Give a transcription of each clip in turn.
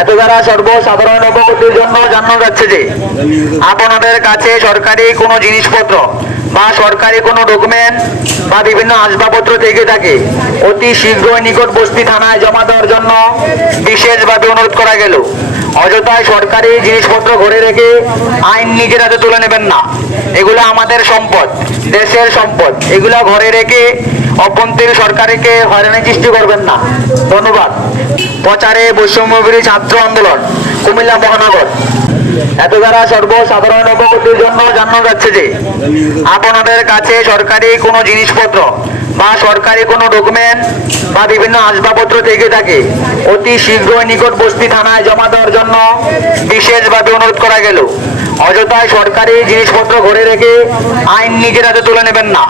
এত যারা সর্বসাধারণ উপকৃতির জন্য জানানো যাচ্ছে যে, আপনাদের কাছে সরকারি কোনো জিনিসপত্র বা সরকারি কোনো ডকুমেন্ট বা বিভিন্ন আসবাবপত্র থেকে থাকে, অতি শীঘ্রই নিকটবর্তী থানায় জমা দেওয়ার জন্য বিশেষভাবে অনুরোধ করা গেল। অযথায় সরকারি জিনিসপত্র ঘরে রেখে আইন নিজের হাতে তুলে নেবেন না। এগুলো আমাদের সম্পদ, দেশের সম্পদ। এগুলো ঘরে রেখে অভ্যন্তরীণ সরকারকে হয়রানি সৃষ্টি করবেন না। ধন্যবাদ। প্রচারে বৈষম্যবিরোধী ছাত্র আন্দোলন, কুমিল্লা মহানগর। এত দ্বারা সর্বসাধারণ উপকৃতির জন্য জানানো যাচ্ছে যে, আপনাদের কাছে সরকারি কোনো জিনিসপত্র বা সরকারি কোনো ডকুমেন্ট বা বিভিন্ন আসবাবপত্র থেকে থাকে। অতি শীঘ্রই নিকটবর্তী থানায় জমা দেওয়ার জন্য বিশেষভাবে অনুরোধ করা গেল। অযথায় সরকারি জিনিসপত্র ঘরে রেখে আইন নিজের হাতে তুলে নেবেন না।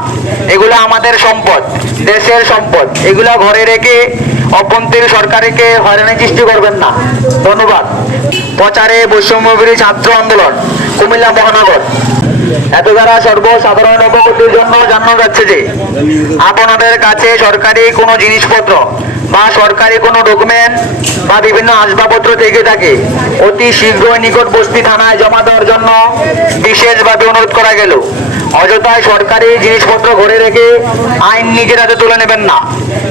এগুলো আমাদের সম্পদ, দেশের সম্পদ। এগুলো ঘরে রেখে অভ্যন্তরীণ সরকারকে হয়রানি সৃষ্টি করবেন না। ধন্যবাদ। প্রচারে বৈষম্যবিরোধী ছাত্র আন্দোলন, কুমিল্লা মহানগর। এত যারা সর্বসাধারণ উপকৃতির জন্য জানা যাচ্ছে যে আপনাদের কাছে সরকারি কোনো জিনিসপত্র বা সরকারি কোনো ডকুমেন্ট বা বিভিন্ন আসবাবপত্র থেকে থাকে, অতি শীঘ্রই নিকটবর্তী থানায় জমা দেওয়ার জন্য বিশেষভাবে অনুরোধ করা গেল। অযথায় সরকারি জিনিসপত্র ঘরে রেখে আইন নিজের হাতে তুলে নেবেন না।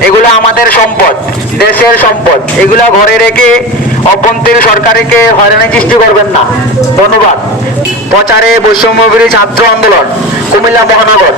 এগুলো আমাদের সম্পদ, দেশের সম্পদ। এগুলো ঘরে রেখে অভ্যন্তরীণ সরকারকে হয়রানি সৃষ্টি করবেন না। ধন্যবাদ। প্রচারে বৈষম্যবিরোধী ছাত্র আন্দোলন, কুমিল্লা মহানগর।